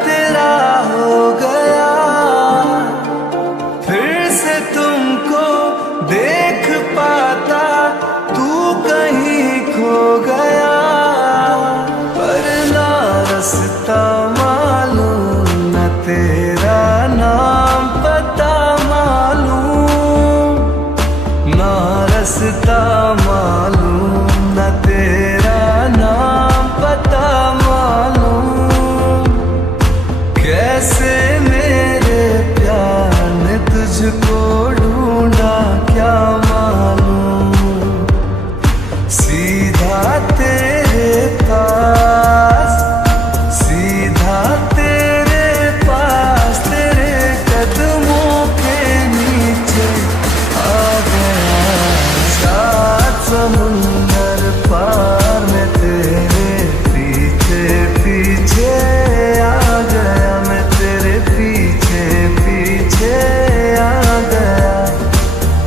तेरा हो गया, फिर से तुमको देख पाता तू कहीं खो गया। पर ना रास्ता मालूम, न तेरा नाम पता मालूम, ना रास्ता मालूम, न तेरा नाम पता मालूम। कैसे मेरे प्यार ने तुझको ढूंढा क्या मालूम, सीधा तेरे पास, सीधा तेरे पास, तेरे कदमों के नीचे आ गया। सात समुंदर पार में तेरे पीछे पीछे आ गया, मैं तेरे पीछे पीछे आ गया।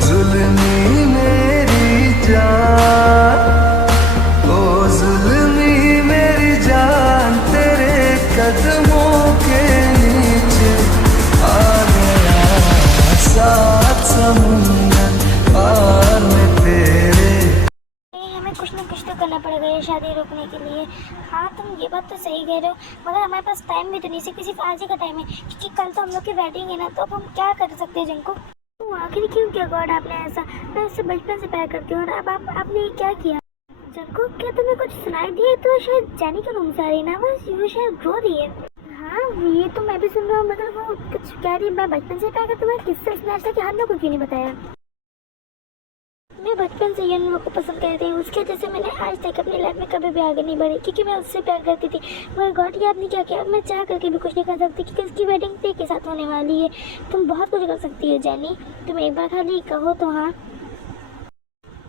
जुल्मी मेरी जान, ओ जुल्मी मेरी जान, तेरे कदमों के नीचे आ गया। सात समुंदर पार में तेरे। हमें कुछ ना कुछ तो करना पड़ेगा ये शादी रोकने के लिए। हाँ तुम ये बात तो सही कह रहे हो, मगर हमारे पास टाइम भी तो नहीं, सिर्फ आज ही का टाइम है, क्योंकि कल तो हम लोग की वेडिंग है ना। तो अब हम क्या कर सकते हैं जिनको। तो आखिर क्यों किया गॉड आपने ऐसा? मैं उससे बचपन से प्यार करती हूँ और अब आपने ये क्या किया? जिनको क्या तुम्हें कुछ सुनाई दिया? तो शायद जैनी के रूम से आ रही ना, बस वो शायद रो रही है। हाँ ये तो मैं भी सुन रहा हूँ, मगर वो कुछ कह रही है मैं बचपन से प्यार करती हूँ। किससे उसने आज तक हम लोग को क्यों नहीं बताया? मैं बचपन से यन को पसंद करती हूँ, उसके जैसे मैंने आज तक अपनी लाइफ में कभी भी आगे नहीं बढ़ी, क्योंकि मैं उससे प्यार करती थी। मगर गॉड ये आपने क्या किया? मैं चाह करके भी कुछ नहीं कर सकती, क्योंकि उसकी वेडिंग पे के साथ होने वाली है। तुम बहुत कुछ कर सकती हो जैनी, तुम एक बार खाली कहो तो। हाँ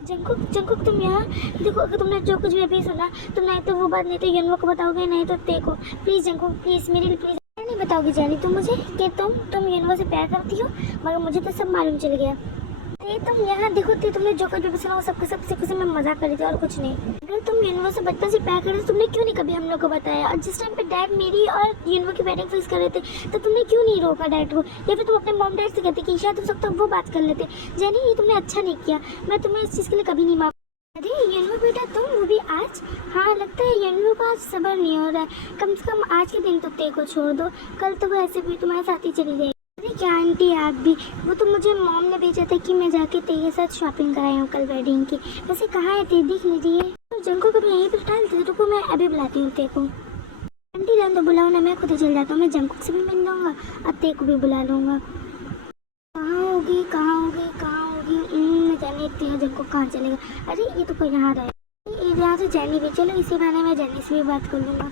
जंकुक, जंकुक तुम यहाँ देखो, अगर तुमने जो कुछ भी अभी सुना, तुम नहीं तो वो बात नहीं तो यनवो को बताओगे, नहीं तो देखो प्लीज़ जंकुक प्लीज़ मेरे लिए प्लीज़ नहीं बताओगी जैनी तुम मुझे कि तुम यनवो से प्यार करती हो। मगर मुझे तो सब मालूम चल गया। अरे तुम यहाँ देखो थी, तुमने जो कुछ भी सुना वो सबसे कुछ मैं मजाक कर रही थी और कुछ नहीं। अगर तुम यूनिवर्स से बचपन से प्यार कर रहे थे, तुमने क्यों नहीं कभी हम लोग को बताया? और जिस टाइम पे डैड मेरी और यूनिवर्स की वेडिंग फिक्स कर रहे थे, तो तुमने क्यों नहीं रोका डैड को? या फिर तुम अपने मॉम डैड से कहते कि शायद हो सकता है वो बात कर लेते। जैनी ये तुमने अच्छा नहीं किया, मैं तुम्हें इस चीज़ के लिए कभी नहीं माफ। अरे यनवो बेटा तुम, वो भी आज? हाँ लगता है यनवो को आज सब्र नहीं हो रहा है। कम से कम आज के दिन तो तेरे को छोड़ दो, कल तो वो ऐसे भी तुम्हारे साथ ही चली जाएगी। अरे क्या आंटी आप भी, वो तो मुझे मॉम ने भेजा था कि मैं जाके तेरे साथ शॉपिंग कराई हूँ कल वेडिंग की। वैसे कहाँ है तेरे, दिख नहीं रही है। तो जंको कभी यहीं पर डाल दे, रुको मैं अभी बुलाती हूँ तेरे को। आंटी रहने दो, बुलाओ ना, मैं खुद ही चल जाता हूँ। मैं जंको से भी मिल लूँगा और तेरे को भी बुला लूँगा। कहाँ होगी कहाँ होगी कहाँ होगी? मैं जाने इतनी है जंको कहाँ चलेगा। अरे ये तो कोई यहाँ रहा है, यहाँ से जैनी भी, चलो इसी बहाने मैं जैनी से भी बात कर लूँगा।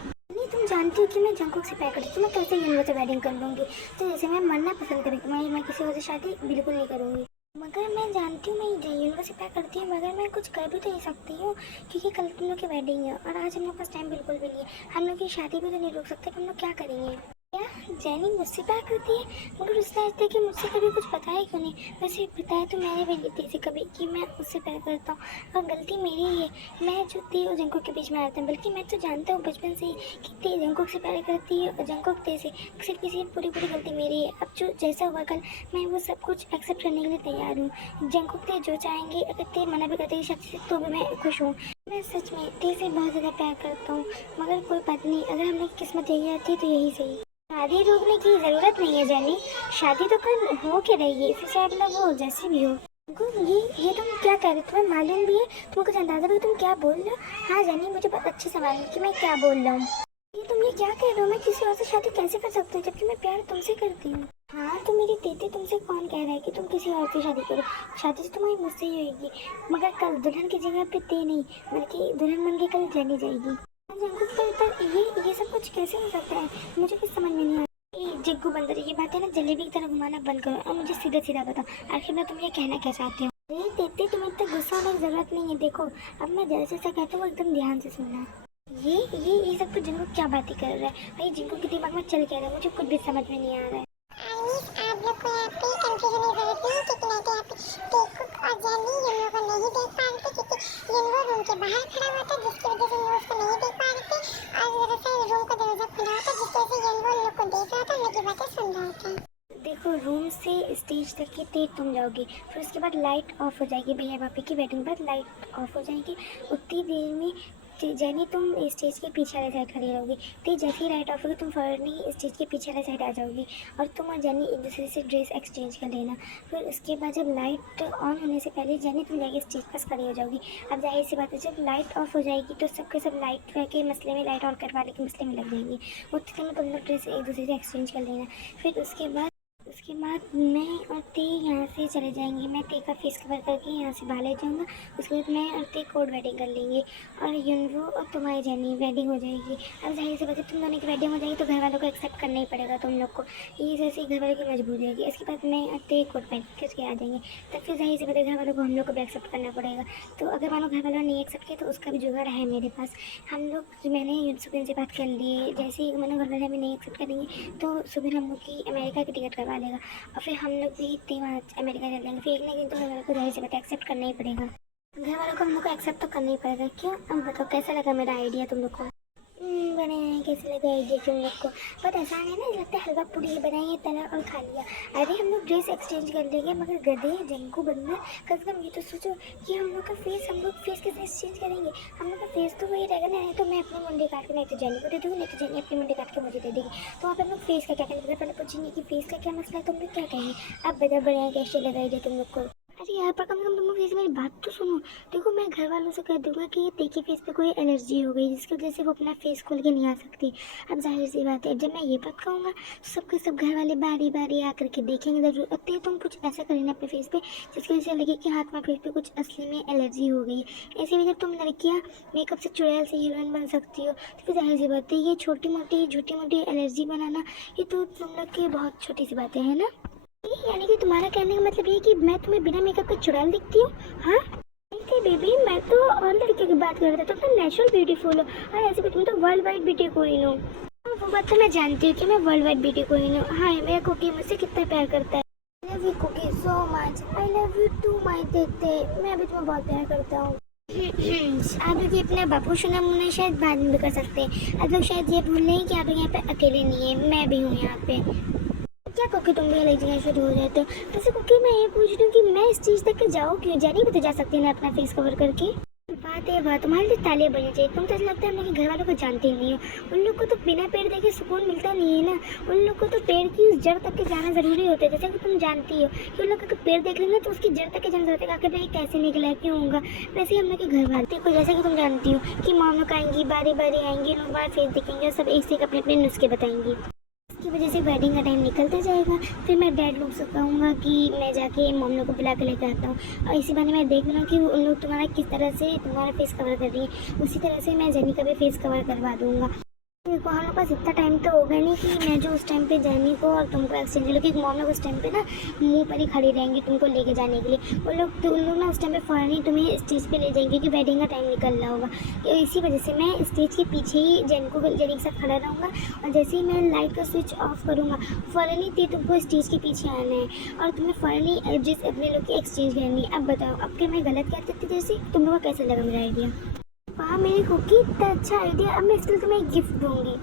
तुम जानती हो कि मैं जंकुक से प्यार करती हूँ, मैं कैसे यूनिवर्स से वेडिंग कर लूँगी? तो जैसे मैं मरना पसंद करूँगी, मैं किसी और से शादी बिल्कुल नहीं करूँगी। मगर मैं जानती हूँ मैं यूनिवर्स से प्यार करती हूँ, मगर मैं कुछ कर भी तो नहीं सकती हूँ, क्योंकि कल तुम लोग की वेडिंग है और आज हम लोग के पास टाइम बिल्कुल भी नहीं है। हम लोग की शादी भी तो नहीं रोक सकते, हम लोग क्या करेंगे? क्या जैनी मुझसे प्यार करती है? मगर उसने आज तक मुझसे कभी कुछ बताया क्यों नहीं? वैसे बताया तो मैंने भी नहीं थी कभी कि मैं उससे प्यार करता हूँ, और गलती मेरी ही है। मैं जो थी वो जंकुक के बीच में आता हूँ, बल्कि मैं तो जानता हूँ बचपन से ही कि ते जंकुक से प्यार करती है और जंकुक ते से, सिर्फ किसी पूरी गलती मेरी है। अब जो जैसा हुआ कल, मैं वो सब कुछ एक्सेप्ट करने के लिए तैयार हूँ। जंकुक ते जो चाहेंगे, अगर ते मना भी करते शादी तो भी मैं खुश हूँ। मैं सच में ते से बहुत ज़्यादा प्यार करता हूँ, मगर कोई बात नहीं, अगर हम लोग की किस्मत यही आती है तो यही सही। शादी रोकने की जरूरत नहीं है जैनी, शादी तो कल हो के रहेगी, फिर चाहे मतलब वो जैसे भी हो। ये तुम क्या कह रहे हो? तुम्हें मालूम भी है, तुमको कुछ अंदाजा भी, तुम क्या बोल रहे हो? हाँ जैनी मुझे बहुत अच्छे से मालूम कि मैं क्या बोल रहा हूँ। तुम ये क्या कह रहे हो? मैं किसी और से शादी कैसे कर सकती हूँ जबकि मैं प्यार तुमसे करती हूँ? हाँ तो मेरी तेते, तुमसे कौन कह रहा है कि तुम किसी और से शादी करो? शादी तो तुम्हारी मुझसे ही होगी, मगर कल दुल्हन की जगह पे ते नहीं, बल्कि दुल्हन बन के कल जैनी जाएगी। ये सब कुछ कैसे हो सकता है? मुझे कुछ समझ में नहीं आता। जिग्गू बंदर, ये बात है ना जलेबी की तरह घुमाना बंद करो और मुझे सीधा सीधा बताओ, आखिर में तुम ये कहना क्या चाहते हो? अरे तेते तुम्हें इतना गुस्सा होने की जरूरत नहीं है। देखो अब मैं जैसे कहता हूँ वो एकदम ध्यान से सुनना। ये सब तो जिनको क्या बातें कर रहा है भाई, जिनको के दिमाग में चल क्या रहा है, मुझे कुछ भी समझ में नहीं आ रहा है। आप लोग को यहाँ पे कंफ्यूजन की जरूरत नहीं है, क्योंकि मैं तो यहाँ पे टेकुक और जैनी यूनो को नहीं देख पा रहे थे, क्योंकि यूनो रूम के बाहर खड़ा हुआ था, जिसकी वजह से यूनो उसको नहीं देख पा रहे थे, और वजह से रूम का दरवाजा खुला हुआ था, जिसकी वजह से यूनो लोग स्टेज तक की तेज तुम जाओगे, फिर उसके बाद लाइट ऑफ हो जाएगी, भैया बापी की वेडिंग के बाद लाइट ऑफ हो जाएगी। उतनी देर में जैनी तुम स्टेज के पीछे वाले साइड खड़ी रहोगी। तो जैसे ही लाइट ऑफ होगी तुम फौरन स्टेज के पीछे वाले साइड आ जाओगी और तुम और जैनी एक दूसरे से ड्रेस एक्सचेंज कर लेना। फिर उसके बाद जब लाइट ऑन होने से पहले जैनी तुम जाके स्टेज पास खड़ी हो जाओगी। अब जाहिर सी बात है जब लाइट ऑफ हो जाएगी तो सबके सब लाइट के मसले में, लाइट ऑन करवाने के मसले में लग जाएंगे। उतने में तुम लोग ड्रेस एक दूसरे से एक्सचेंज कर लेना। फिर उसके बाद मैं और ते यहाँ से चले जाएंगे। मैं ते का फेस कवर करके यहाँ से बाहर ले जाऊँगा। उसके बाद मैं और ते कोड वेडिंग कर लेंगे और यूनवो और तुम्हारी जैनी वेडिंग हो जाएगी। अब जाहिर सी बात है तुम दोनों की वेडिंग हो जाएगी तो घर वालों को एक्सेप्ट करना ही पड़ेगा तुम लोग को। ये जैसे घर वालों की मजबूरी होगी। इसके बाद मैं और ते कोड पहन के आ जाएंगे। तब फिर जाहिर सी बात है घर वालों को हम लोग को भी एक्सेप्ट करना पड़ेगा। तो अगर मानो घर वालों ने नहीं एक्सेप्ट किया तो उसका भी जुगाड़ है मेरे पास। मैंने सुबिन से बात कर ली है। जैसे ही मैंने घर वाले हमें नहीं एक्सेप्ट करेंगे तो सुबिन हम लोग की अमेरिका की टिकट करवा लेगा और फिर हम लोग भी इतने वहाँ अमेरिका चल जाएंगे। फिर एक ना दिन तो घर वालों को जाहिर सी बात है एक्सेप्ट करना ही पड़ेगा। घर वालों को हम लोग को एक्सेप्ट तो करना ही पड़ेगा। क्यों? अब बताओ कैसा लगा मेरा आइडिया तुम लोग को? बने हैं, कैसे लगा आइडिया तुम लोग को? बहुत आसान है ना, लगता है हलवा पूड़ी बनाएंगे, तला और खा लिया। अरे हम लोग ड्रेस एक्सचेंज कर लेंगे मगर गधे जंकू बंदर कम से कम ये तो सोचो कि हम लोग का हम लोग फेस कैसे एक्सचेंज करेंगे। हम लोग का फेस तो वही रहेगा ना। नहीं तो मैं अपनी मुंडी काट के नहीं तो जैनी को दे दूँगी, नहीं तो जैनी अपनी मुंडी काट के मुझे दे देगी। तो वहाँ पर हम लोग फेस का क्या करेंगे? पहले पूछेंगे कि फेस का क्या मसला है, तुम लोग क्या कहेंगे? अब बता बढ़िया कैसे लगा आइडिया तुम लोग को? अरे यार पर कम से कम तुम लोग मेरी बात तो सुनो। देखो मैं घर वालों से कह दूंगा कि ये देखिए फेस पे कोई एलर्जी हो गई जिसकी वजह से वो अपना फेस खोल के नहीं आ सकती। अब जाहिर सी बात है जब मैं ये बात कहूँगा तो सबके सब घर वाले बारी बारी आकर के देखेंगे जरूर। अब तुम कुछ ऐसा करें अपने फेस पे जिसकी वजह से लगे कि हाँ तुम्हारे फेस पे कुछ असली में एलर्जी हो गई है। ऐसे में जब तुम लड़कियाँ मेकअप से चुड़ैल से हीरोइन बन सकती हो तो फिर जाहिर सी बात है ये छोटी मोटी एलर्जी बनाना ये तो तुम लोग की बहुत छोटी सी बातें हैं ना। यानी कि तुम्हारा कहने का मतलब ये कि मैं तुम्हें बिना मेकअप के चुड़ैल दिखती हूँ? हाँ नहीं बेबी, मैं तो और लड़के की बात कर रहा था। तुम तो नेचुरल ब्यूटीफुल हो और ऐसे भी तुम तो वर्ल्ड वाइड ब्यूटी क्वीन हो। वो बात तो मैं जानती हूँ कि मैं वर्ल्ड वाइड ब्यूटी क्वीन हूँ। हाँ मेरा कुकी मुझसे कितना प्यार करता है। I love you cookie so much. I love you too my तेते। मैं भी तुम्हें बहुत प्यार करता हूँ। आप लोग अपना बापू सुना मुन्ना शायद बाद में भी कर सकते हैं। आप लोग शायद ये भूल नहीं कि आप लोग यहाँ पे अकेले नहीं है, मैं भी हूँ यहाँ पे। क्या कुकी तुम भी अलग जगह शुरू हो जाते हो? वैसे कुकी मैं ये पूछ रही हूँ कि मैं इस चीज़ तक जाऊँ क्यों? जैनी भी तो जा सकती है ना अपना फेस कवर करके। बात है बात तुम्हारे लिए तालियां बजनी चाहिए। तुम तो ऐसा लगता है हम लोग के घर वालों को जानते ही नहीं हो। उन लोग को तो बिना पेड़ देखे सुकून मिलता नहीं है ना। उन लोग को तो पेड़ की उस जड़ तक के जाना जरूरी होता है। जैसे कि तुम जानती हो कि उन लोग अगर पेड़ देख लेंगे तो उसकी जड़ तक के जाना जरूरत है कि भाई कैसे निकला है, क्यों होगा। वैसे ही हम लोग के घर वाले को जैसे कि तुम जानती हो कि माम लोग आएंगी, बारी बारी आएंगी, लोग बार फेस दिखेंगे, सब एक से अपने अपने नुस्खे बताएंगी। की वजह से वेडिंग का टाइम निकलता जाएगा। फिर मैं डैड लोग से कहूँगा कि मैं जाके मॉम लोग को बुला के लेकर आता हूँ और इसी बहाने मैं देख लूँ कि उन लोग तुम्हारा किस तरह से तुम्हारा फेस कवर कर रही है। उसी तरह से मैं जैनी का भी फेस कवर करवा दूँगा। देखो हम लोग पास इतना टाइम तो होगा नहीं कि मैं जो उस टाइम पे जैनी को और तुमको एक्सचेंज लो, क्योंकि मॉम लोग उस टाइम पे ना मुंह पर ही खड़ी रहेंगी तुमको लेके जाने के लिए। उन लोग ना उस टाइम पे फ़ौरन ही तुम्हें स्टेज पे ले जाएंगे क्योंकि वेडिंग का टाइम निकल रहा होगा। इसी वजह से मैं स्टेज के पीछे ही जैनी के साथ खड़ा रहूँगा और जैसे ही मैं लाइट का स्विच ऑफ करूँगा फ़ौरन ही तुमको स्टेज के पीछे आना है और तुम्हें फ़ौरन ही एड्रेस अपने लोग की एक्सचेंज करनी है। अब बताओ अब क्या मैं गलत कह सकती? जैसे तुम लोगों को कैसा लगा मेरा आइडिया? वाह मेरी कुकी इतना अच्छा आइडिया। अब मैं इसके लिए तुम्हें एक गिफ्ट दूँगी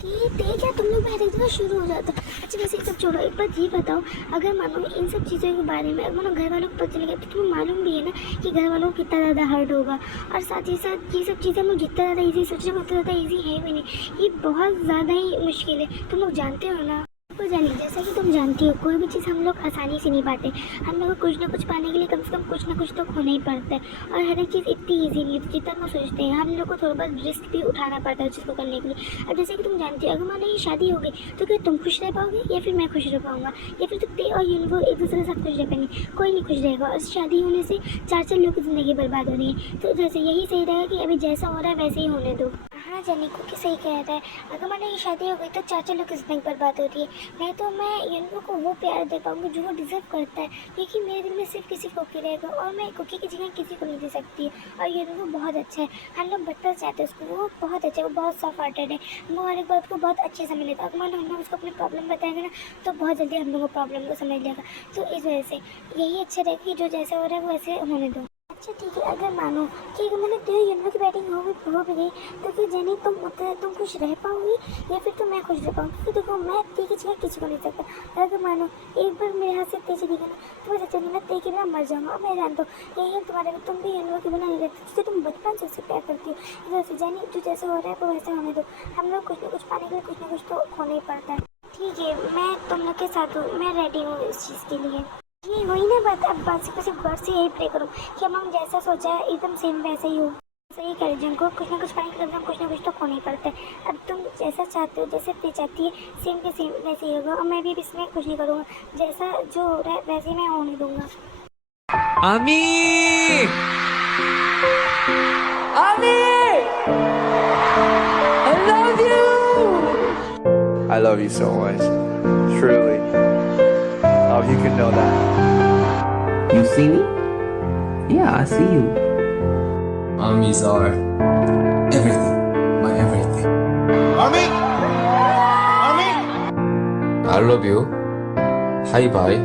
कि देख यार तुम लोग हर एक जगह शुरू हो जाता। अच्छा वैसे सब छोड़ो, एक बात ये बताओ, अगर मानो इन सब चीज़ों के बारे में मानो घर वालों को पता चल गया तो तुम्हें मालूम भी है ना कि घर वालों को कितना ज़्यादा हर्ट होगा। और साथ ही साथ ये सब चीज़ें हम लोग जितना ज़्यादा ईजी सोच रहे उतना ज़्यादा ईजी है भी नहीं। ये बहुत ज़्यादा ही मुश्किल है, तुम लोग जानते हो ना। तो जानिए जैसा कि तुम जानती हो कोई भी चीज़ हम लोग आसानी से नहीं पाते। हम लोग को कुछ ना कुछ पाने के लिए कम से कम कुछ ना कुछ तो खोना ही पड़ता है और हर एक चीज़ इतनी ईजी नहीं जितना हम सोचते हैं। हम लोग को थोड़ा बहुत रिस्क भी उठाना पड़ता है उस चीज़ को करने के लिए। अब जैसे कि तुम जानती हो अगर मानो ये शादी हो गई तो क्या तुम खुश रह पाओगे या फिर मैं खुश रह पाऊँगा या फिर तुम और यूनिवर्स एक दूसरे के साथ खुश रह पाएंगे? कोई नहीं खुश रहेगा। और शादी होने से चार लोगों की ज़िंदगी बर्बाद हो रही है। तो जैसे यही सही रहेगा कि अभी जैसा हो रहा है वैसे ही होने दो। हाँ जैनी को कि सही कह रहा है। अगर मैंने ये शादी हो गई तो चाचा लोग की ज़िंदगी बर्बाद होती है। नहीं तो मैं यूनिवर्स को वो प्यार दे पाऊँगी जो वो डिज़र्व करता है, क्योंकि मेरे दिल में सिर्फ किसी कुकी रहेगा और मैं कुकी की जगह किसी को नहीं दे सकती। और यूनिवर्स बहुत अच्छा है, हम लोग बता चाहते हैं उसको, वो बहुत अच्छा है, वो बहुत सॉफ्ट हार्टेड है, वो हर एक बात को बहुत अच्छे समझ लेता है। अगर मान हम लोग उसको अपनी प्रॉब्लम बताएंगे ना तो बहुत जल्दी हम लोग को प्रॉब्लम को समझ लेगा। तो इस वजह से यही अच्छा रहेगा कि जो जैसा हो रहा है वो ऐसे होने दो। अच्छा ठीक है, अगर मानो कि अगर मैंने तेरे यन्नो की बैटिंग हो भी गई तो फिर जेनी तुम खुश रह पाओगी या फिर तो मैं खुश रह पाऊँगी? क्योंकि देखो मैं तेरी की जगह किसी को नहीं सकता। अगर मानो एक बार मेरे हाथ से तेज चली गई ना तो मैं सच्ची ना तेरे के बिना मर जाऊँगा। अब मैं जानता हूँ यही तुम्हारे में तुम भी यन्नो के बिना नहीं रहती, क्योंकि तुम बचपन से उससे प्यार करती हो। जैसे जेनी जो जैसा हो रहा है वो वैसा होने दो, हम लोग कुछ ना कुछ पाने के लिए कुछ ना कुछ तो खोना ही पड़ता है। ठीक है, मैं तुम लोग के साथ हूँ, मैं रेडी हूँ इस चीज़ के लिए। ये वही ना बात, अब बस सिर्फ गौर से यही प्रे करो कि हम जैसा सोचा है एकदम सेम वैसा ही हो। सही करे जिनको कुछ ना कुछ पाने के लिए कुछ ना कुछ तो खोना ही पड़ता है। अब तुम जैसा चाहते हो, जैसे ते चाहती है सेम के सेम वैसे ही होगा, और मैं भी इसमें कुछ नहीं करूँगा। जैसा जो हो रहा है वैसे ही मैं होने दूंगा। आमी आमी I love you I love you so much truly oh you can know that You see me? Yeah, I see you. Amis are everything, my everything. Ami! Ami! I love you. Hi bye.